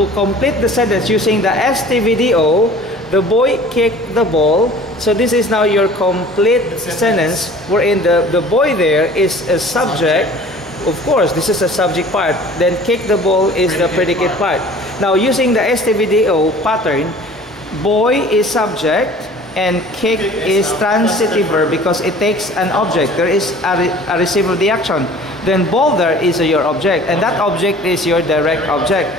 To complete the sentence using the STVDO, the boy kicked the ball. So this is now your complete sentence wherein the boy there is a subject. Of course, this is a subject part. Then kick the ball is the predicate part. Now using the STVDO pattern, boy is subject and kick is transitive verb because it takes an object. There is a receiver of the action. Then ball there is your object, and that object is your direct object.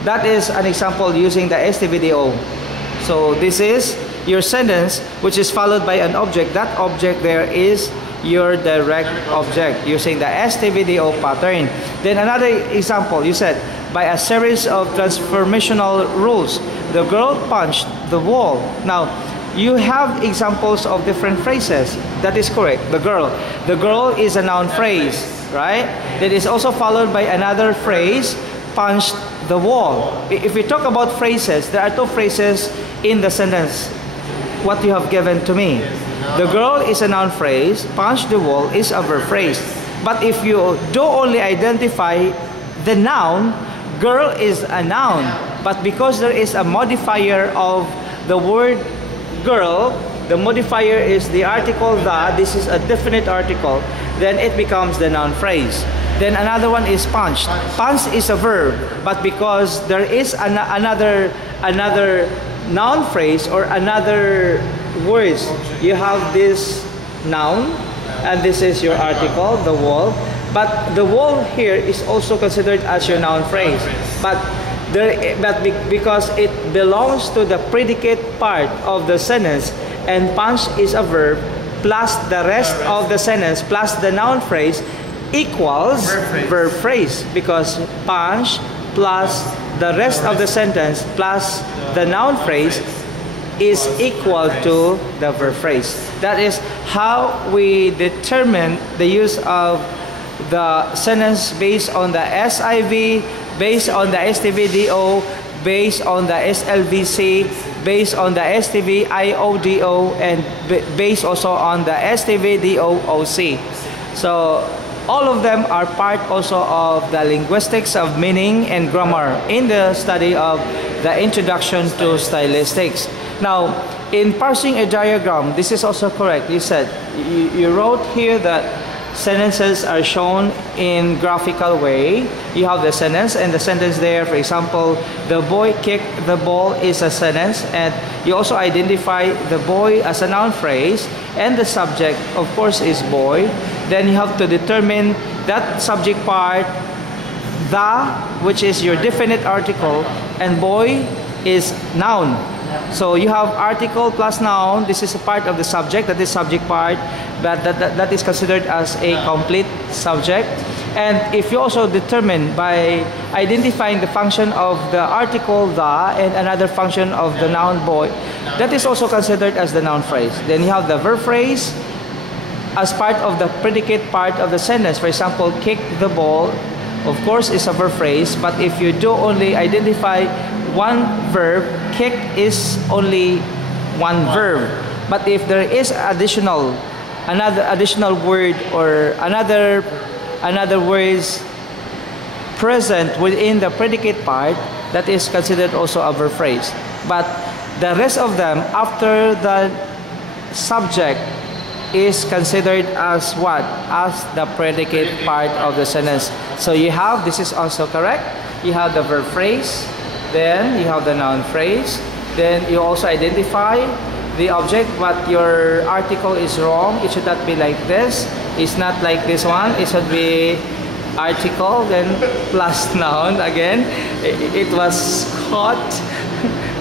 That is an example using the STVDO. So this is your sentence which is followed by an object. That object there is your direct object using the STVDO pattern. Then another example, you said, by a series of transformational rules, the girl punched the wall. Now, you have examples of different phrases. That is correct. The girl. The girl is a noun phrase, right? That is also followed by another phrase, punched the wall. If we talk about phrases, there are two phrases in the sentence. What you have given to me. The girl is a noun phrase, punch the wall is a verb phrase. But if you do only identify the noun, girl is a noun. But because there is a modifier of the word girl, the modifier is the article the, this is a definite article, then it becomes the noun phrase. Then another one is punched. Punch is a verb, but because there is another noun phrase or another words, you have this noun and this is your article, the wall. But the wall here is also considered as your noun phrase. But because it belongs to the predicate part of the sentence, and punch is a verb plus the rest of the sentence plus the noun phrase equals verb phrase, because punch plus the rest of the sentence plus the noun phrase is equal to the verb phrase. That is how we determine the use of the sentence based on the SIV, based on the STVDO, based on the SLVC, based on the STVIODO, and based also on the STVDOOC. So all of them are part also of the linguistics of meaning and grammar in the study of the introduction to stylistics. Now, in parsing a diagram, this is also correct. You said, you wrote here that sentences are shown in graphical way. You have the sentence and the sentence there. For example, the boy kicked the ball is a sentence, and you also identify the boy as a noun phrase, and the subject, of course, is boy. Then you have to determine that subject part, the, which is your definite article, and boy is noun. So you have article plus noun. This is a part of the subject, that is subject part, but that is considered as a complete subject. And if you also determine by identifying the function of the article the and another function of the noun boy, that is also considered as the noun phrase. Then you have the verb phrase as part of the predicate part of the sentence. For example, kick the ball, of course, is a verb phrase, but if you do only identify one verb, kick is only one verb. But if there is another additional word or another words present within the predicate part, that is considered also a verb phrase. But the rest of them after the subject is considered as what? As the predicate part of the sentence. So you have, this is also correct, you have the verb phrase, then you have the noun phrase, then you also identify the object, but your article is wrong. It should not be like this. It's not like this one. It should be article, then plus noun again. It was caught.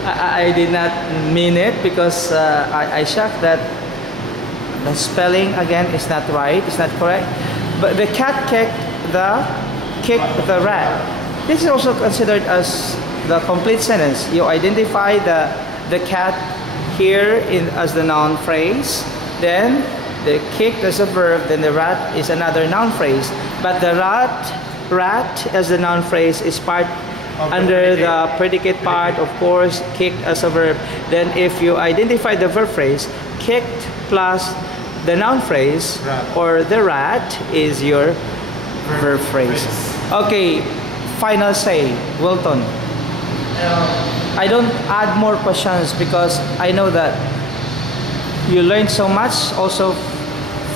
I did not mean it because I checked that the spelling again is not right. It's not correct. But the cat kicked the rat. This is also considered as the complete sentence. You identify the cat here as the noun phrase, then the kicked as a verb, then the rat is another noun phrase. But the rat as the noun phrase is part under the predicate part, of course, kicked as a verb. Then if you identify the verb phrase, kicked plus the noun phrase or the rat is your verb phrase. Okay, final say, Wilton. I don't add more questions because I know that you learned so much also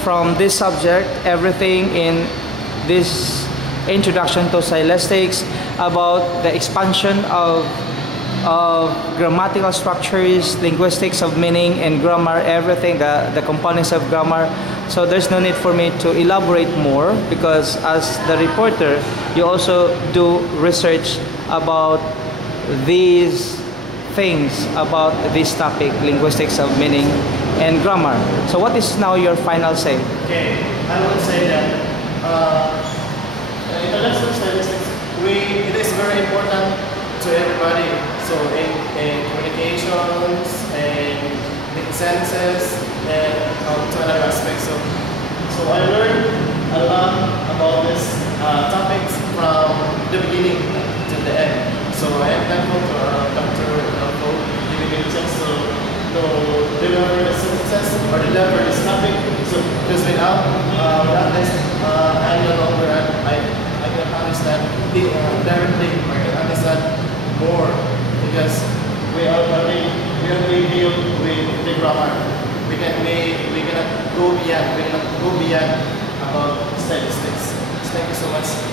from this subject, everything in this introduction to stylistics about the expansion of grammatical structures, linguistics of meaning and grammar, everything, the components of grammar. So there's no need for me to elaborate more because as the reporter, you also do research about these things, about this topic, linguistics of meaning and grammar. So what is now your final say? Okay, I would say that intellectual statistics, it is very important to everybody. So in communications and in sentences and to another aspects. So I learned a lot about this topics from the beginning to the end. So I am thankful to Dr. for giving me the chance to deliver the sentences or deliver this topic. So because without this, I no longer I can understand directly or can understand more because we already deal with the grammar. We cannot go beyond about statistics. Thank you so much.